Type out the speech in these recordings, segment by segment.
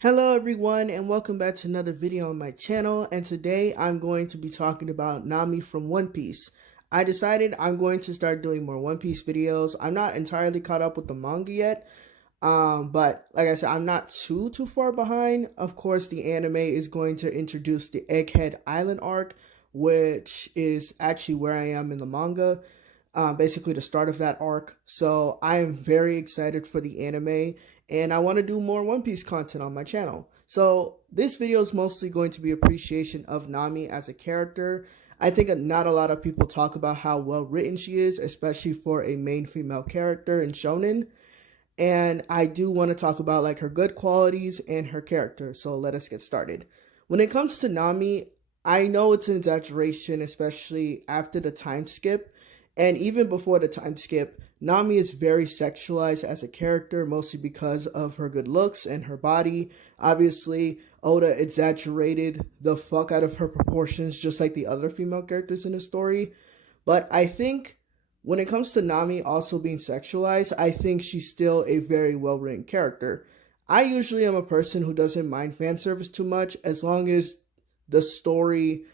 Hello everyone and welcome back to another video on my channel, and today I'm going to be talking about Nami from One Piece. I decided I'm going to start doing more One Piece videos. I'm not entirely caught up with the manga yet, but like I said, I'm not too far behind. Of course, the anime is going to introduce the Egghead Island arc, which is actually where I am in the manga. Basically the start of that arc. So I am very excited for the anime and I want to do more One Piece content on my channel. So this video is mostly going to be appreciation of Nami as a character. I think not a lot of people talk about how well written she is, especially for a main female character in shonen. And I do want to talk about like her good qualities and her character. So let us get started. When it comes to Nami, I know it's an exaggeration, especially after the time skip. And even before the time skip, Nami is very sexualized as a character, mostly because of her good looks and her body. Obviously, Oda exaggerated the fuck out of her proportions, just like the other female characters in the story. But I think when it comes to Nami also being sexualized, I think she's still a very well-written character. I usually am a person who doesn't mind fan service too much, as long as the story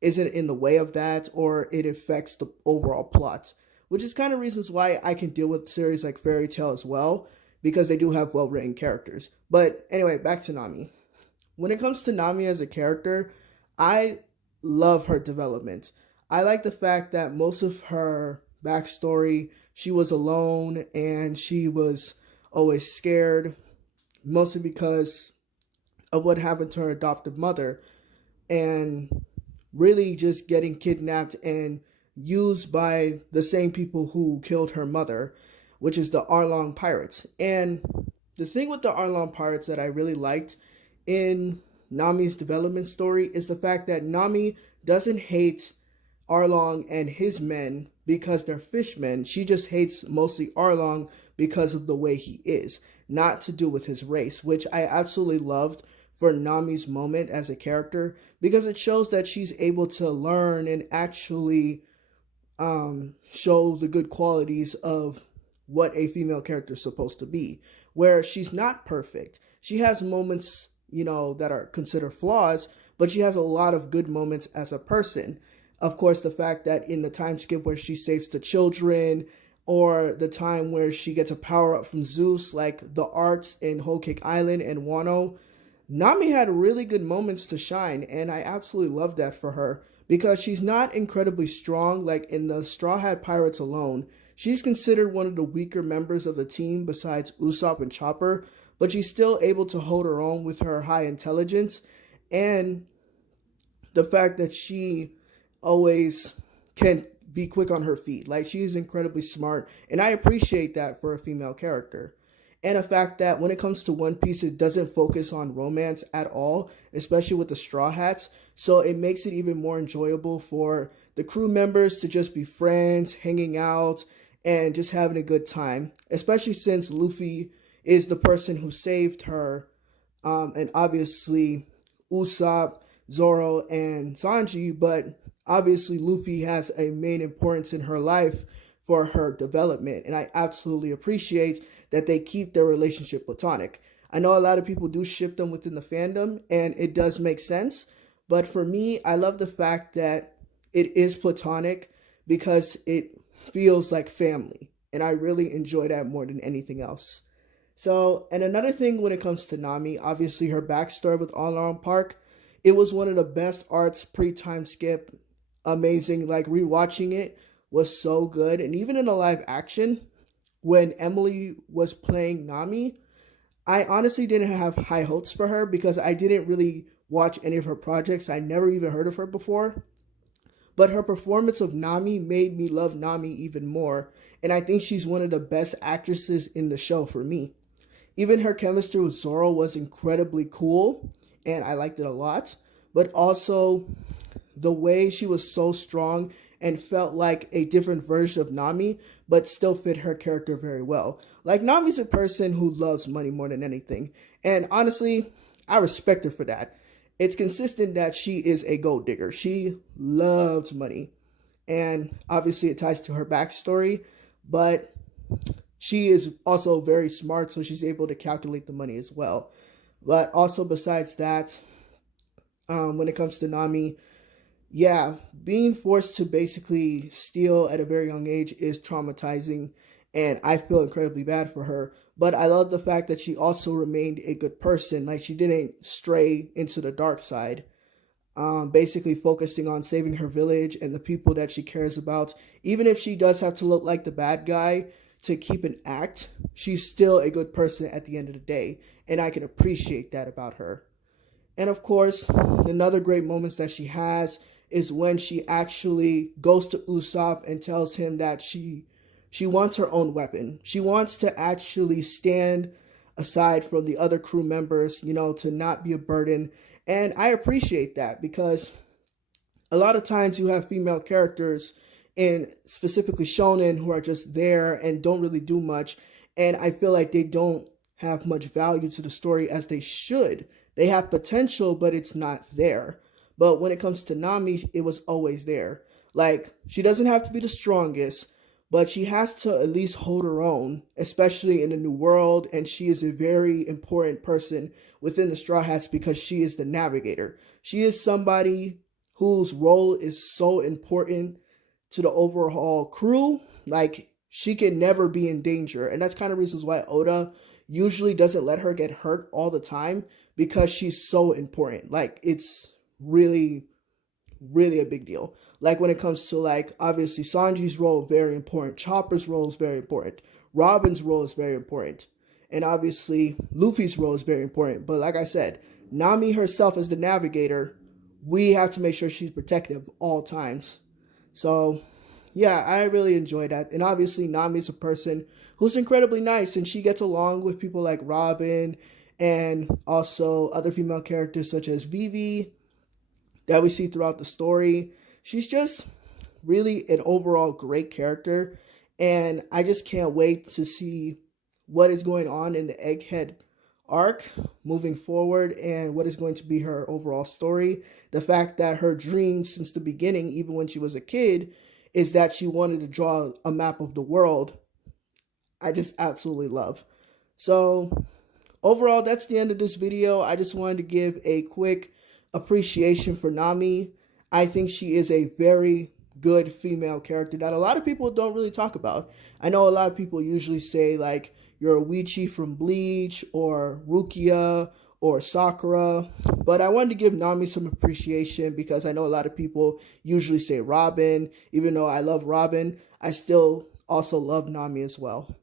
isn't in the way of that or it affects the overall plot, which is kind of reasons why I can deal with series like Fairy Tail as well, because they do have well-written characters. But anyway, back to Nami. When it comes to Nami as a character, I love her development. I like the fact that most of her backstory, she was alone and she was always scared, mostly because of what happened to her adoptive mother, and really just getting kidnapped and used by the same people who killed her mother, which is the Arlong pirates. And the thing with the Arlong pirates that I really liked in Nami's development story is the fact that Nami doesn't hate Arlong and his men because they're fishmen. She just hates mostly Arlong because of the way he is, not to do with his race, which I absolutely loved for Nami's moment as a character, because it shows that she's able to learn and actually show the good qualities of what a female character is supposed to be, where she's not perfect. She has moments, that are considered flaws, but she has a lot of good moments as a person. Of course, the fact that in the time skip where she saves the children, or the time where she gets a power up from Zeus, like the arts in Whole Cake Island and Wano, Nami had really good moments to shine, and I absolutely love that for her, because she's not incredibly strong like in the Straw Hat Pirates alone. She's considered one of the weaker members of the team besides Usopp and Chopper, but she's still able to hold her own with her high intelligence and the fact that she always can be quick on her feet. Like, she's incredibly smart, and I appreciate that for a female character. And the fact that when it comes to One Piece, it doesn't focus on romance at all, especially with the Straw Hats. So it makes it even more enjoyable for the crew members to just be friends, hanging out, and just having a good time. Especially since Luffy is the person who saved her, and obviously Usopp, Zoro, and Sanji. But obviously Luffy has a main importance in her life for her development, and I absolutely appreciate that they keep their relationship platonic. I know a lot of people do ship them within the fandom, and it does make sense, but for me, I love the fact that it is platonic because it feels like family, and I really enjoy that more than anything else. So, and another thing when it comes to Nami, obviously her backstory with Arlong Park, it was one of the best arcs pre-time skip. Amazing, like rewatching it was so good. And even in the live action, when Emily was playing Nami, I honestly didn't have high hopes for her because I didn't really watch any of her projects. I never even heard of her before. But her performance of Nami made me love Nami even more. And I think she's one of the best actresses in the show for me. Even her chemistry with Zoro was incredibly cool, and I liked it a lot. But also, the way she was so strong and felt like a different version of Nami, but still fit her character very well. Like, Nami's a person who loves money more than anything. And honestly, I respect her for that. It's consistent that she is a gold digger. She loves money. And obviously it ties to her backstory, but she is also very smart, so she's able to calculate the money as well. But also besides that, when it comes to Nami, yeah, being forced to basically steal at a very young age is traumatizing, and I feel incredibly bad for her. But I love the fact that she also remained a good person. Like, she didn't stray into the dark side, basically focusing on saving her village and the people that she cares about. Even if she does have to look like the bad guy to keep an act, she's still a good person at the end of the day, and I can appreciate that about her. And of course, another great moments that she has is when she actually goes to Usopp and tells him that she wants her own weapon. She wants to actually stand aside from the other crew members, to not be a burden. And I appreciate that, because a lot of times you have female characters, and specifically shonen, who are just there and don't really do much. And I feel like they don't have much value to the story as they should. They have potential, but it's not there. But when it comes to Nami, it was always there. Like, she doesn't have to be the strongest, but she has to at least hold her own, especially in the new world. And she is a very important person within the Straw Hats, because she is the navigator. She is somebody whose role is so important to the overall crew. Like, she can never be in danger. And that's kind of reasons why Oda usually doesn't let her get hurt all the time, because she's so important. Like, it's really, really a big deal. Like, when it comes to, like, obviously Sanji's role, very important. Chopper's role is very important. Robin's role is very important. And obviously Luffy's role is very important. But like I said, Nami herself as the navigator, we have to make sure she's protective all times. So yeah, I really enjoy that. And obviously Nami's a person who's incredibly nice, and she gets along with people like Robin and also other female characters such as Vivi that we see throughout the story. She's just really an overall great character, and I just can't wait to see what is going on in the Egghead arc moving forward, and what is going to be her overall story. The fact that her dream since the beginning, even when she was a kid, is that she wanted to draw a map of the world, I just absolutely love. So overall, that's the end of this video. I just wanted to give a quick appreciation for Nami. I think she is a very good female character that a lot of people don't really talk about. I know a lot of people usually say, like, you're a Weechi from Bleach or Rukia or Sakura, but I wanted to give Nami some appreciation, because I know a lot of people usually say Robin. Even though I love Robin, I still also love Nami as well.